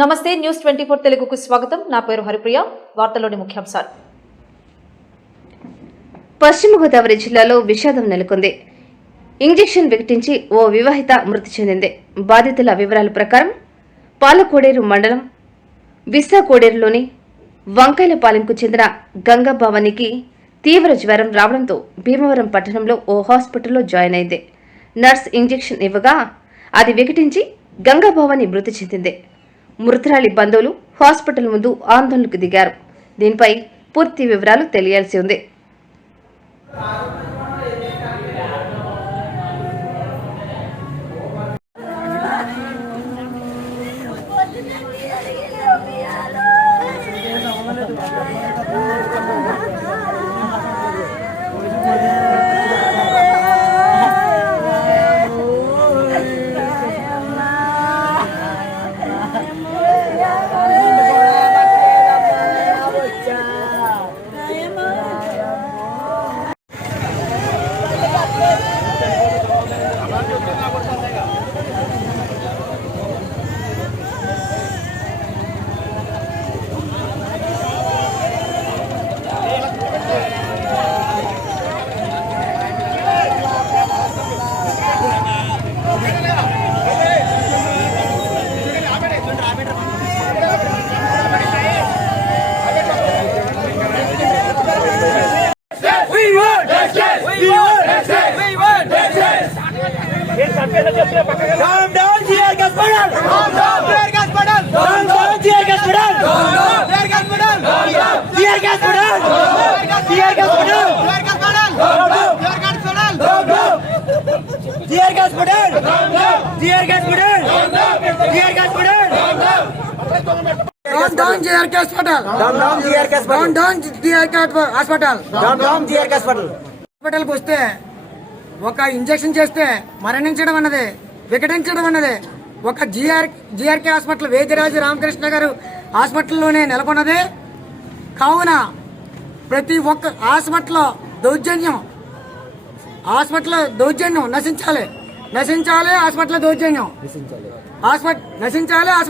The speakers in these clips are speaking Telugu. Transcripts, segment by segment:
నమస్తే న్యూస్ 24 తెలుగుకు స్వాగతం. నా పేరు హరిప్రియ. వార్తల్లోని ముఖ్యాంశాలు. పశ్చిమ గోదావరి జిల్లాలో విషాదం నెలకొంది. ఇంజెక్షన్ వికటించి ఓ వివాహిత మృతి చెందింది. బాధితుల వివరాల ప్రకారం పాలకోడేరు మండలం విశాకోడేరులోని వంకాయలపాలెంకు చెందిన గంగాభవానికి తీవ్ర జ్వరం రావడంతో భీమవరం పట్టణంలో ఓ హాస్పిటల్లో జాయిన్ అయింది. నర్స్ ఇంజెక్షన్ ఇవ్వగా అది వికటించి గంగాభవాని మృతి చెందింది. మృతురాలి బంధువులు హాస్పిటల్ ముందు ఆందోళనకు దిగారు. దీనిపై పూర్తి వివరాలు తెలియాల్సి ఉంది. హాస్పిటల్కి వస్తే ఒక ఇంజెక్షన్ చేస్తే మరణించడం అన్నది, వికటించడం అన్నది ఒక జిఆర్కే హాస్పిటల్ వేదిరాజు రామకృష్ణ గారు హాస్పిటల్లోనే నెలకొన్నది. కావున ప్రతి ఒక్క హాస్పిటల్లో దౌర్జన్యం నశించాలి. హాస్పిటల్ దౌర్జన్యం నశించాలి.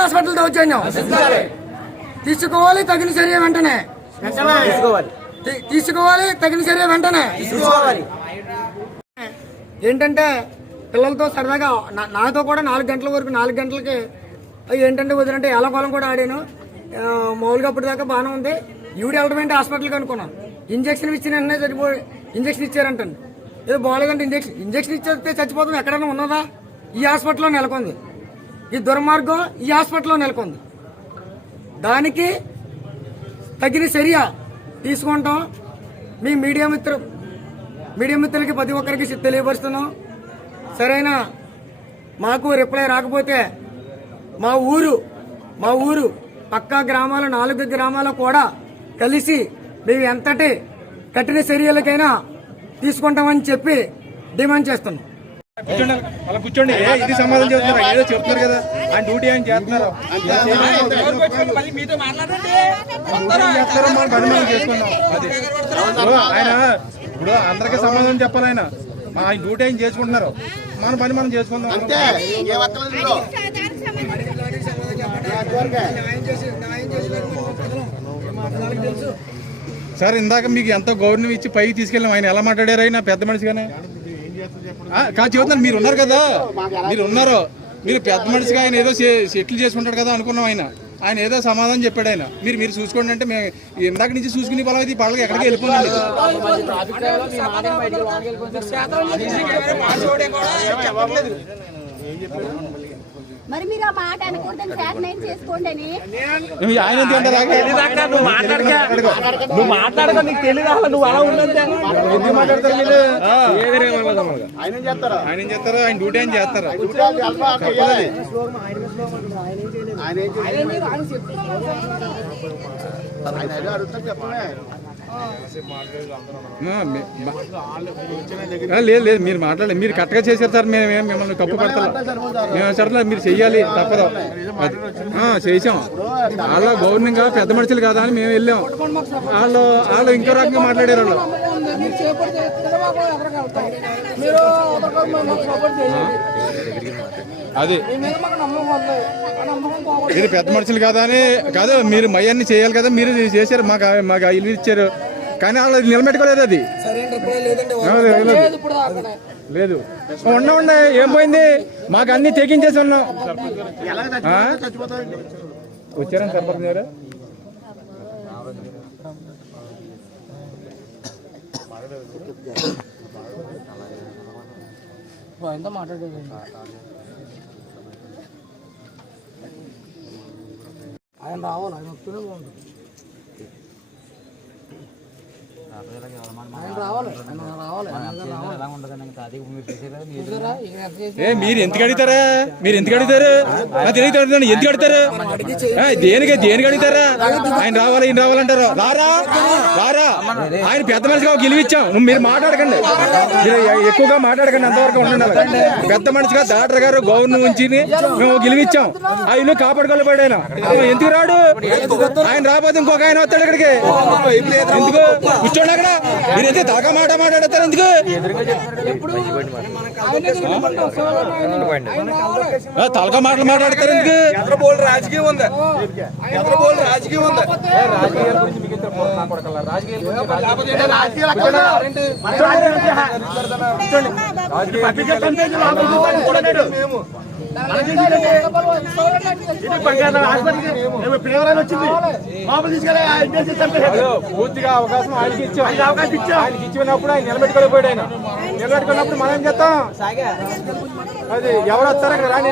హాస్పిటల్ దౌర్జన్యం తీసుకోవాలి. తగిన చర్య వెంటనే ఏంటంటే పిల్లలతో సరదాగా నాతో కూడా 4 గంటల వరకు 4 గంటలకి ఏంటంటే వదిలంటే ఎలకోలం కూడా ఆడాను. మామూలుగా అప్పటిదాకా బాగానే ఉంది. ఈవిడ వెళ్ళడం హాస్పిటల్కి అనుకున్నాను. ఇంజక్షన్ ఇచ్చిన వెంటనే ఇంజక్షన్ ఇచ్చారంటండి. ఏదో బాగాలేదంటే ఇంజక్షన్ ఇచ్చేస్తే చచ్చిపోతాం ఎక్కడైనా ఉన్నదా? ఈ హాస్పిటల్లో నెలకొంది. ఈ దుర్మార్గం ఈ హాస్పిటల్లో నెలకొంది. దానికి తగిన చర్య తీసుకుంటాం. మీ మీడియా మిత్రులకి ప్రతి ఒక్కరికి తెలియపరుస్తున్నాం. సరైన మాకు రిప్లై రాకపోతే మా ఊరు పక్కా గ్రామాలు 4 గ్రామాలు కూడా కలిసి మేము ఎంతటి కఠిన చర్యలకైనా తీసుకుంటామని చెప్పి డిమాండ్ చేస్తున్నాం. కూర్చోండి. ఇది సమాధానం చెప్తున్నారు, ఏదో చెప్తున్నారు కదా. ఆయన డ్యూటీ ఆయన చేస్తున్నారు. చేసుకున్నాం. అది ఆయన ఇప్పుడు అందరికీ సమాధానం చెప్పాలి. ఆయన డ్యూటీ ఆయన చేసుకుంటున్నారు. మన పని మనం చేసుకుందాం. సార్ ఇందాక మీకు ఎంతో గౌరవం ఇచ్చి పైకి తీసుకెళ్ళాం. ఆయన ఎలా మాట్లాడారు? ఆయన పెద్ద మనిషిగానే కాదు చెబుతున్నారు. మీరు ఉన్నారు కదా, మీరు పెద్ద మనిషిగా ఆయన ఏదో సెటిల్ చేసుకుంటాడు కదా అనుకున్నాం. ఆయన ఏదో సమాధానం చెప్పాడు. ఆయన మీరు చూసుకోండి అంటే మేము ఇందాక నుంచి చూసుకునే పొలం అయితే ఈ పళ్ళకి ఎక్కడికి వెళ్ళిపోయింది. మరి మీరు ఆ మాట అనుకుంటాను ఫ్యాక్ట్ చేసుకోండి అని ఆయన నువ్వు మాట్లాడక నీకు తెలియదా? నువ్వు అలా ఉండదు. ఎందుకు మాట్లాడతారు మీరు? ఆయన ఏం చేస్తారు? ఆయన డ్యూటీ ఆయన చేస్తారు. లేదు మీరు మాట్లాడలేదు. మీరు కరెక్ట్గా చేశారు సార్. మేము మిమ్మల్ని తప్పు పడతాం. మేము సరే మీరు చెయ్యాలి, తప్పదు. అది చేసాం. వాళ్ళు గవర్నమెంట్ పెద్ద మనుషులు కదా అని మేము వెళ్ళాం. వాళ్ళు ఇంకో రకంగా మాట్లాడారు. వాళ్ళు అది మీరు పెద్ద మనుషులు కదా అని కాదు, మీరు మయ్యాన్ని చేయాలి కదా, మీరు చేశారు, మాకు ఇల్లు ఇచ్చారు, కానీ వాళ్ళు నిలబెట్టుకోలేదు. అది లేదు, ఉండే ఏం పోయింది, మాకు అన్ని తెగించేసి ఉన్నాం. వచ్చారని సర్పంచ్ గారు ఆయన రావాలి, ఆయన వస్తూనే బాగుంటుంది. మీరు ఎందుకు అడుగుతారా, మీరు ఎందుకు అడుగుతారు, ఎందుకు అడుగుతారు, దేనికి అడుగుతారా? ఆయన రావాలి, ఈయన రావాలంటారు. రారా ఆయన పెద్ద మనిషిగా గెలిపించాం. మీరు మాట్లాడకండి, ఎక్కువగా మాట్లాడకండి, అంతవరకు ఉండాలి. పెద్ద మనిషిగా డాక్టర్ గారు గవర్నర్ నుంచి మేము గెలిపించాం. ఆ ఇల్లు కాపాడుకోలేపాడు ఆయన. ఎందుకు రాడు? ఆయన రాబోతే ఇంకొక ఆయన వస్తాడు ఇక్కడికి. ఎందుకు కూర్చోండి అక్కడ? మీరు ఎందుకు తలక మాట్లాడతారు? ఎందుకు తలక మాట్లాడతారు? ఎందుకు రాజకీయం ఉంది, రాజకీయం ఉంది. పూర్తిగా అవకాశం ఆయనకి ఇచ్చాం. ఆయనకి ఇచ్చినప్పుడు ఆయన నిలబెట్టుకోలేకపోయాడు. ఆయన నిలబెట్టుకున్నప్పుడు మనం ఏం చేస్తాం? అది ఎవరు వస్తారు అక్కడ రాని